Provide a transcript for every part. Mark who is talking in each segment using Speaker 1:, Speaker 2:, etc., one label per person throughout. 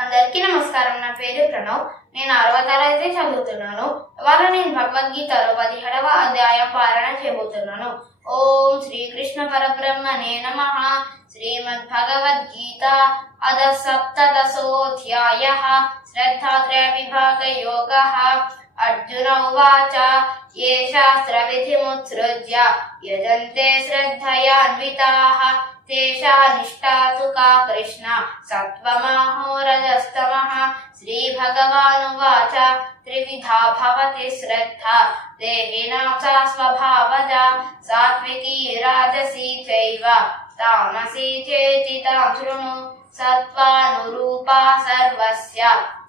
Speaker 1: అందరికీ నమస్కారం. నా పేరు ప్రణవ్. నేను ఆరవ తరగతి చదువుతున్నాను. ఇవాళ నేను భగవద్గీతలో పదిహేడవ అధ్యాయం పాలన చేయబోతున్నాను. ఓం శ్రీకృష్ణ పరబ్రహ్మణే నమ. శ్రీమద్ భగవద్గీత అద సప్తదశోధ్యాయ శ్రద్ధాత్రయ విభాగ యోగ అర్జున ఉవాచ. ఏ శాస్త్రవిధిముత్సృజ్య. యజంతే శ్రద్ధయాన్వితాః. निष्ठा का कृष्ण सत्त्वमाहो रजस्तमः। श्रीभगवानुवाच। त्रिविधा भवति श्रद्धा। स्वभावजा। सात्विकी राजसी चैव। तामसी चेति तां शृणु। सत्त्वानुरूपा सर्वस्य।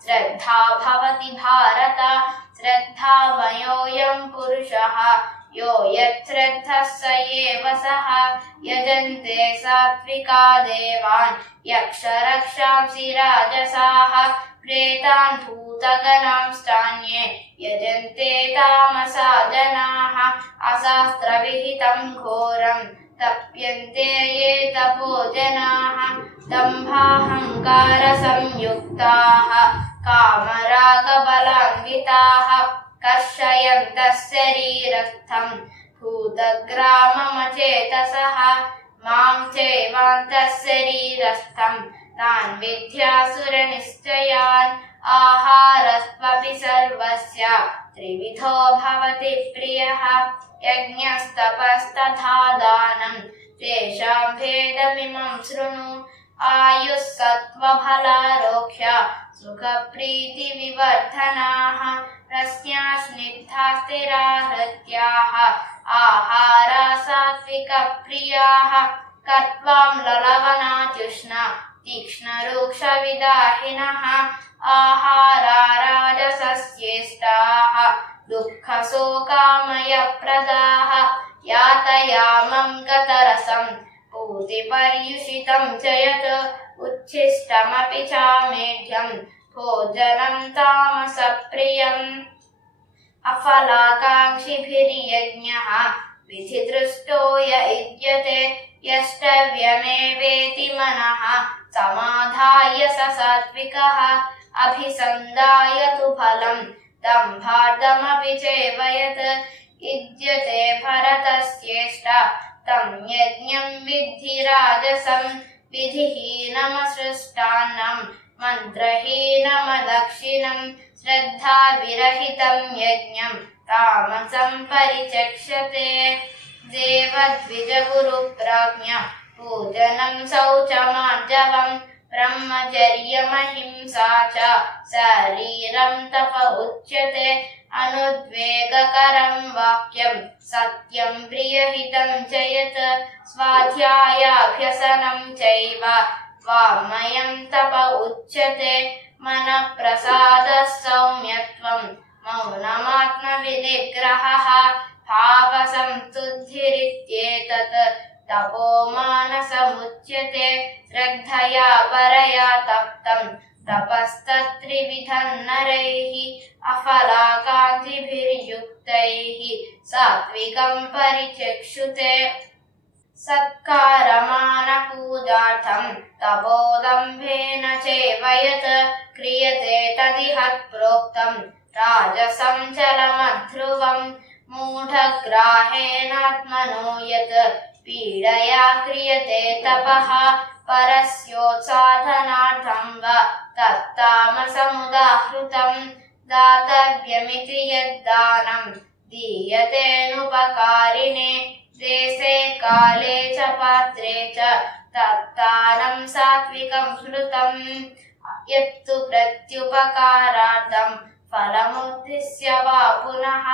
Speaker 1: श्रद्धा भवति भारत। श्रद्धामयोऽयं पुरुषः। यो स एव सः यजन्ते सात्विका देवान् यक्षरक्षांसि राजसाः प्रेतान् भूतगणांस्तान्ये यजन्ते तामसा जनाः अशास्त्रविहितं घोरं तप्यन्ते ये तपो जनाः दम्भाहङ्कारसंयुक्ताः कामरागबलान्विताः कर्षयन्तः शरीरस्थं भूतग्राममचेतसः माँ चैवान्तः शरीरस्थं तान् विद्यासुरनिश्चयान् आहारस्त्वपि सर्वस्य। त्रिविधो भवति प्रियः, यज्ञस्तपस्तथा दानं। तेषां भेदमिमं शृणु आयुः सत्त्वफलारोग्य सुखप्रीतिविवर्धनाः रस्या स्निग्धा स्थिरा हृत्याः आहारा सात्विकप्रियाः कट्वां ललवनात्युष्णा तीक्ष्णरूक्षविदाहिनः आहारा राजसस्येष्टाः दुःखशोकामयप्रदाः यातयामं गतरसं पूतिपर्युषितं च यत् उच्छिष्टमपि चामेढ्यम् भोजनं तामसप्रियम्। अफलाकाङ्क्षिभिर्यज्ञः विधिदृष्टो य युज्यते यष्टव्यमेवेति मनः। समाधाय स सात्विकः अभिसन्धाय तु फलं दम्भार्धमपि चेवयत् युज्यते भरतस्येष्ट। तं यज्ञं विद्धि राजसं विधिहीनमसृष्टान्नं मन्त्रहीनमदक्षिणं, श्रद्धाविरहितं यज्ञं, तामसं परिचक्षते देवद्विजगुरुप्राज्ञ, पूजनं शौचमार्जवं, ब्रह्मचर्यमहिंसा च शरीरं तप उच्यते। अनुद्वेगकरं वाक्यं सत्यं प्रियहितं च यत् स्वाध्यायाभ्यसनं चैव वाङ्मयं तप उच्यते मनप्रसादः सौम्यत्वं मौनमात्मविनिग्रहः भावसंस्तुद्धिरित्येतत् तपोमानसमुच्यते श्रद्धया परया तप्तं तपस्तत्त्रिविधं नरैः अफलाकान्तिभिर्युक्तैः सात्विकं परिचक्षुते सत्कारमानपूजार्थं तपोदम्भेन चैव यत् क्रियते तदिह प्रोक्तं राजसं चलमध्रुवं मूढग्राहेणात्मनो यत् पीडया क्रियते तपः परस्योत्साधनार्थं वा తత్తామసముదాహృతం దాతవ్యమితి యద్దానం దీయతేనుపకారిణే దేశే కాలే చ పాత్రే చ తత్తానం సాత్వికం శృతం యత్తు ప్రత్యుపకారార్థం ఫలముద్దిశ్య వా పునః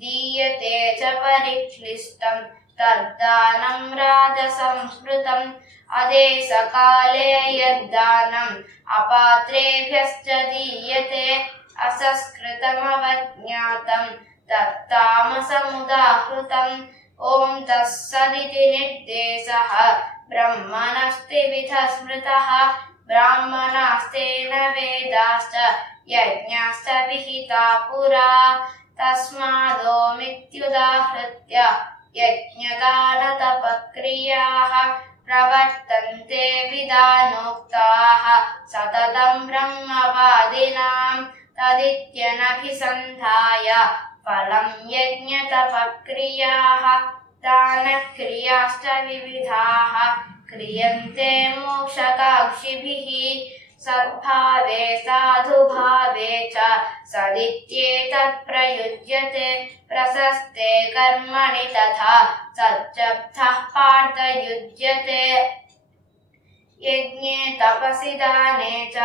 Speaker 1: దీయతే చ పరిక్లిష్టం तद्दानं राजसंस्मृतम्। अदेशकाले यद्दानम् अपात्रेभ्यश्च दीयते। असंस्कृतमवज्ञातं। तत्तामसमुदाहृतम्। ॐ तत्सदिति निर्देशः। ब्रह्मणस्त्रिविधः स्मृतः ब्राह्मणास्तेन वेदाश्च। यज्ञाश्च विहिता पुरा। तस्मादोमित्युदाहृत्य। यज्ञदानतपक्रियाः प्रवर्तन्ते विधानोक्ताः सततं ब्रह्मवादिनां तदित्यनभिसन्धाय फलं यज्ञतपक्रियाः दानक्रियाश्च विविधाः क्रियन्ते मोक्षकाङ्क्षिभिः सद्भावे साधुभावे च सदित्येतत् प्रयुज्यते प्रशस्ते कर्मणि तथा सच्चब्धः पार्थयुज्यते। यज्ञे तपसि दाने च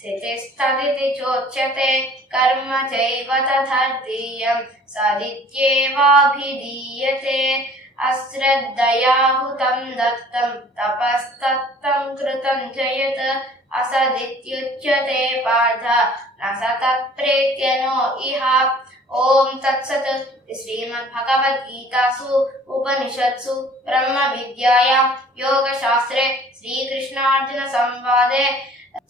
Speaker 1: स्थितिस्तदिति चोच्यते कर्म चैव तथार्थीयं सदित्येवाभिधीयते। अश्रद्धया हुतं दत्तं तपस्तत्तं कृतं च यत् असदित्युच्यते पार्थ न स तत्प्रेत्य नो इह ॐ तत्सत् श्रीमद्भगवद्गीतासु उपनिषत्सु ब्रह्मविद्यायां योगशास्त्रे श्रीकृष्णार्जुनसंवादे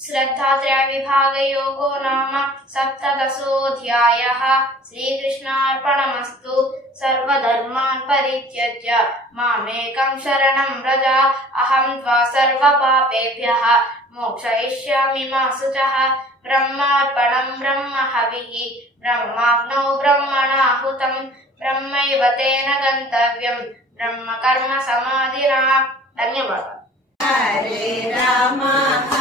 Speaker 1: श्रद्धात्रयविभागयोगो नाम सप्तदशोऽध्यायः श्रीकृष्णार्पणमस्तु सर्वधर्मान् परित्यज्य मामेकं शरणं व्रज। अहं त्वा सर्वपापेभ्यः मोक्षयिष्यामि मा शुचः। ब्रह्मार्पणं ब्रह्माग्नौ ब्रह्मणाहुतं। ब्रह्मैव तेन गन्तव्यं। धन्यवादः।
Speaker 2: हरे राम।